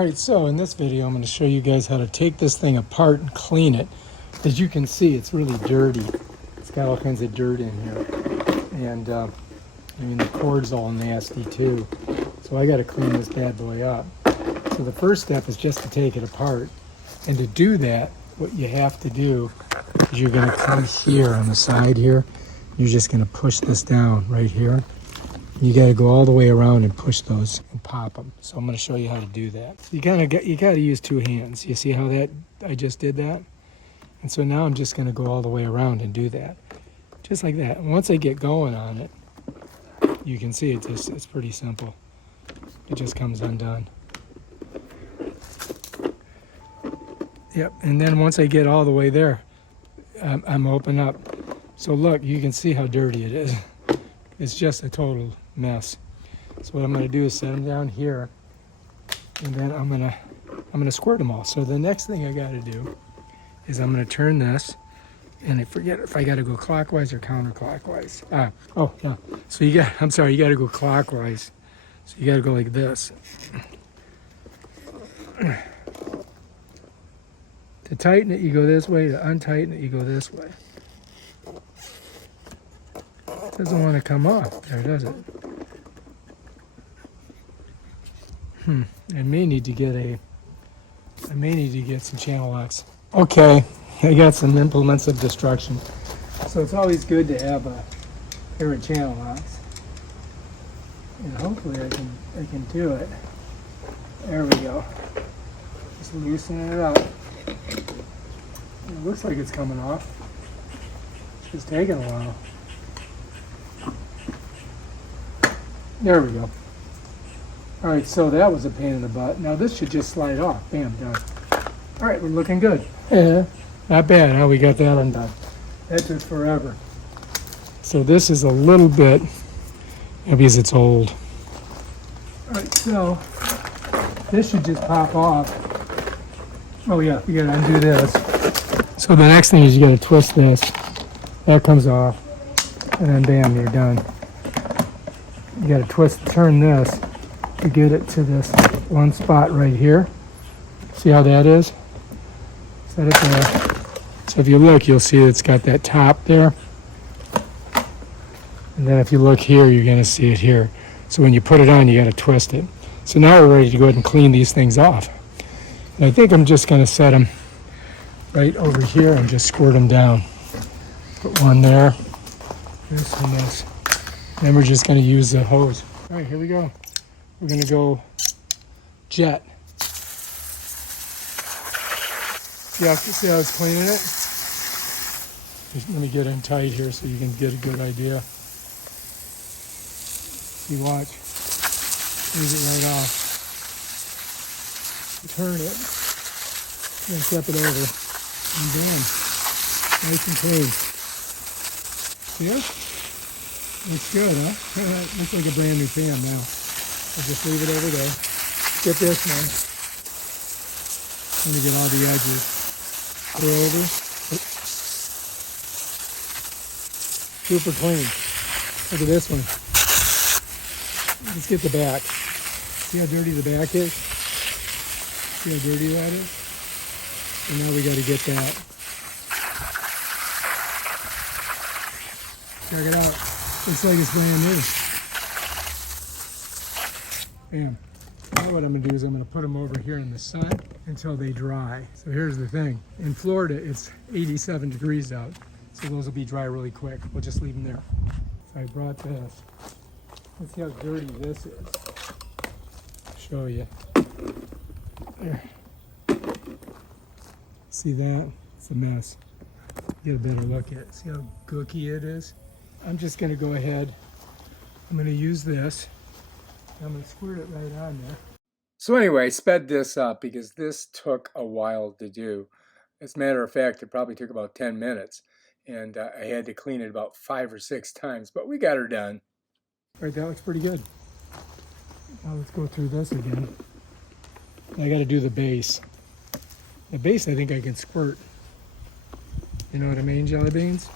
Alright, so in this video I'm going to show you guys how to take this thing apart and clean it. As you can see, it's really dirty. It's got all kinds of dirt in here. And I mean, the cord's all nasty too. So I got to clean this bad boy up. So the first step is just to take it apart. And to do that, what you have to do is you're going to come here on the side here. You're just going to push this down right here. You got to go all the way around and push those and pop them. So I'm going to show you how to do that. You got to use two hands. You see how that I just did that? And so now I'm just going to go all the way around and do that, just like that. And once I get going on it, you can see it's pretty simple. It just comes undone. Yep. And then once I get all the way there, I'm open up. So look, you can see how dirty it is. It's just a total mess. So what I'm going to do is set them down here, and then I'm going to squirt them all. So the next thing I got to do is I'm going to turn this, and I forget if I got to go clockwise or counterclockwise. Oh yeah. So you got to go clockwise. So you got to go like this. To tighten it, you go this way. To untighten it, you go this way. It doesn't want to come off there, does it? I may need to get some channel locks. Okay, I got some implements of destruction. So it's always good to have a pair of channel locks. And hopefully I can do it. There we go. Just loosening it up. It looks like it's coming off. It's just taking a while. There we go. All right, so that was a pain in the butt. Now this should just slide off. Bam, done. All right, we're looking good. Yeah, not bad how we got that undone. That took forever. So this is a little bit, because it's old. All right, so this should just pop off. Oh yeah, you gotta undo this. So the next thing is you gotta twist this. That comes off, and then bam, you're done. You got to turn this to get it to this one spot right here. See how that is? Set it there. So if you look, you'll see it's got that top there. And then if you look here, you're going to see it here. So when you put it on, you got to twist it. So now we're ready to go ahead and clean these things off. And I think I'm just going to set them right over here and just squirt them down. Put one there, this and this. Then we're just going to use the hose. All right, here we go. We're going to go jet. See how it's cleaning it? Let me get in tight here so you can get a good idea. See, watch. Squeeze it right off. Turn it. Then flip it over. And done. Nice and clean. See it? Looks good, huh? Looks like a brand new pan now. I'll just leave it over there. Get this one. I'm going to get all the edges. Throw over. Super clean. Look at this one. Let's get the back. See how dirty the back is? See how dirty that is? And now we got to get that. Check it out. Looks like it's brand new. Bam. Now what I'm going to do is I'm going to put them over here in the sun until they dry. So here's the thing. In Florida, it's 87 degrees out. So those will be dry really quick. We'll just leave them there. So I brought this. Let's see how dirty this is. I'll show you. There. See that? It's a mess. Get a better look at it. See how gooky it is? I'm just going to go ahead. I'm going to use this. I'm going to squirt it right on there. So anyway, I sped this up because this took a while to do. As a matter of fact, it probably took about 10 minutes. And I had to clean it about 5 or 6 times, but we got her done. All right, that looks pretty good. Now let's go through this again. I got to do the base. The base I think I can squirt. You know what I mean, jelly beans?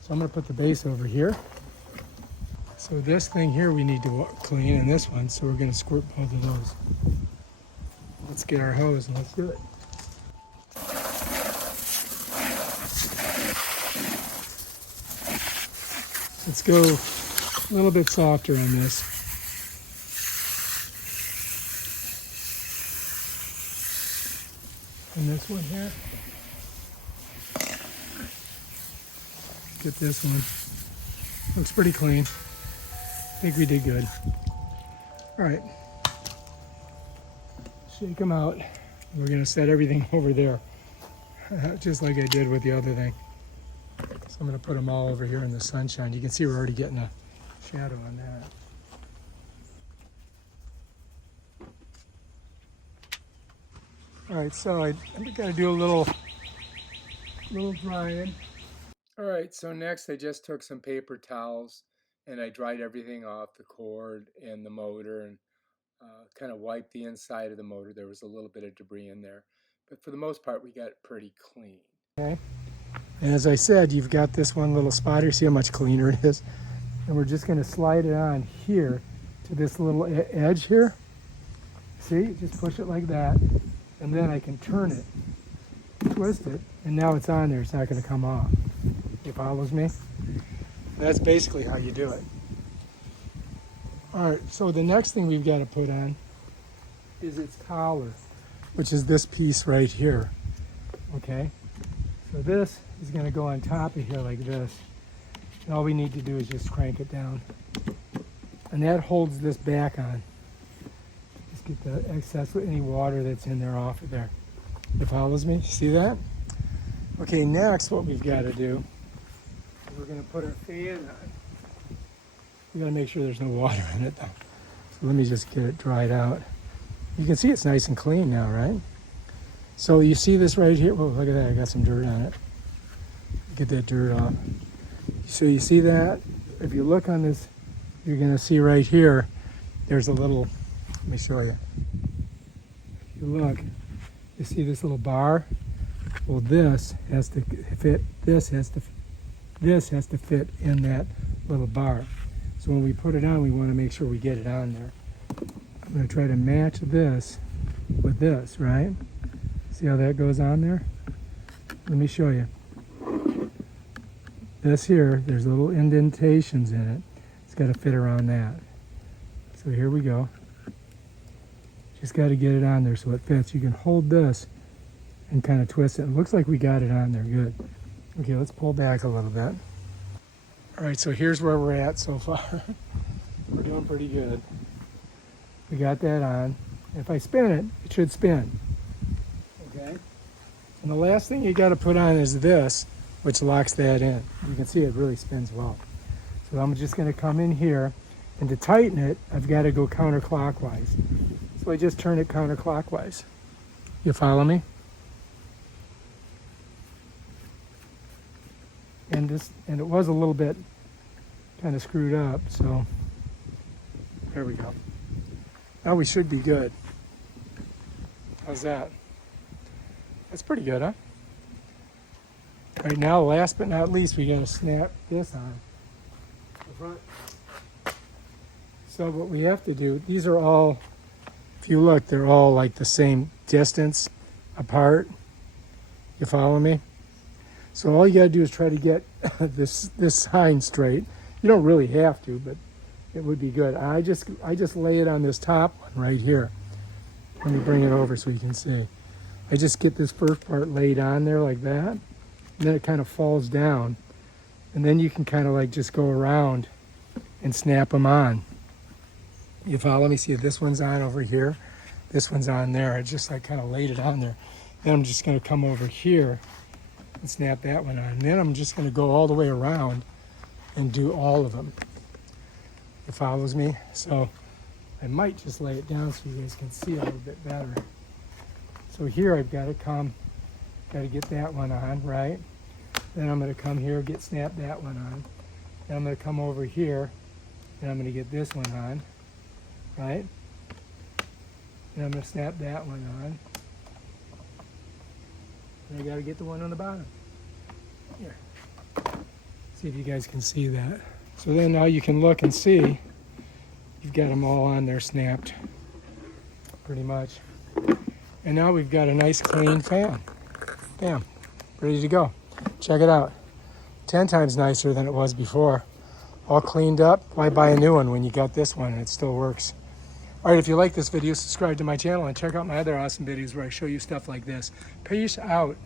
So I'm going to put the base over here. So this thing here we need to clean, and this one, so we're going to squirt both of those. let's get our hose and let's do it. Let's go a little bit softer on this. And this one here. Get this one. Looks pretty clean. I think we did good. All right. Shake them out. We're going to set everything over there, just like I did with the other thing. So I'm going to put them all over here in the sunshine. You can see we're already getting a shadow on that. All right, so I'm going to do a little drying. All right, so next I just took some paper towels and I dried everything off, the cord and the motor, and kind of wiped the inside of the motor. There was a little bit of debris in there, but for the most part we got it pretty clean. Okay, and as I said, you've got this one little spot here. See how much cleaner it is? And we're just going to slide it on here to this little edge here. See, just push it like that, and then I can turn it, twist it, and now it's on there. It's not going to come off. You follows me? That's basically how you do it. All right, so the next thing we've got to put on is its collar, which is this piece right here. Okay, so this is going to go on top of here like this. And all we need to do is just crank it down. And that holds this back on. Just get the excess, any water that's in there off of there. It follows me? See that? Okay, next what we've got to do, we're going to put our fan on. We got to make sure there's no water in it though. So let me just get it dried out. You can see it's nice and clean now, right? So you see this right here? Oh, look at that, I got some dirt on it. Get that dirt off. So you see that? If you look on this, you're going to see right here, there's a little, let me show you. If you look, you see this little bar? Well, this has to fit, this has to fit in that little bar. So when we put it on, we want to make sure we get it on there. I'm going to try to match this with this, right? See how that goes on there? Let me show you. This here, there's little indentations in it. It's got to fit around that. So here we go. Just got to get it on there so it fits. You can hold this and kind of twist it. It looks like we got it on there. Good. Okay, let's pull back a little bit. All right, so here's where we're at so far. We're doing pretty good. We got that on. If I spin it, it should spin. Okay? And the last thing you got to put on is this, which locks that in. You can see it really spins well. So I'm just going to come in here, and to tighten it, I've got to go counterclockwise. So I just turn it counterclockwise. You follow me? And it was a little bit kind of screwed up, so there we go. Now we should be good. How's that? That's pretty good, huh? Right now, last but not least, we gotta snap this on the front. So what we have to do, these are all, if you look, they're all like the same distance apart. You follow me? So all you got to do is try to get this sign straight. You don't really have to, but it would be good. I just lay it on this top one right here. Let me bring it over so you can see. I just get this first part laid on there like that, and then it kind of falls down. And then you can kind of like just go around and snap them on. You follow me? See, this one's on over here. This one's on there. I just like kind of laid it on there. Then I'm just going to come over here and snap that one on. And then I'm just going to go all the way around and do all of them. It follows me? So I might just lay it down so you guys can see a little bit better. So here I've got to get that one on, right? Then I'm going to come here, snap that one on. Then I'm going to come over here, and I'm going to get this one on, right? And I'm going to snap that one on. And I got to get the one on the bottom. Here. See if you guys can see that. So then now you can look and see you've got them all on there snapped, pretty much. And now we've got a nice clean fan. Bam, ready to go. Check it out. 10 times nicer than it was before. All cleaned up. Why buy a new one when you got this one and it still works? All right, if you like this video, subscribe to my channel and check out my other awesome videos where I show you stuff like this. Peace out.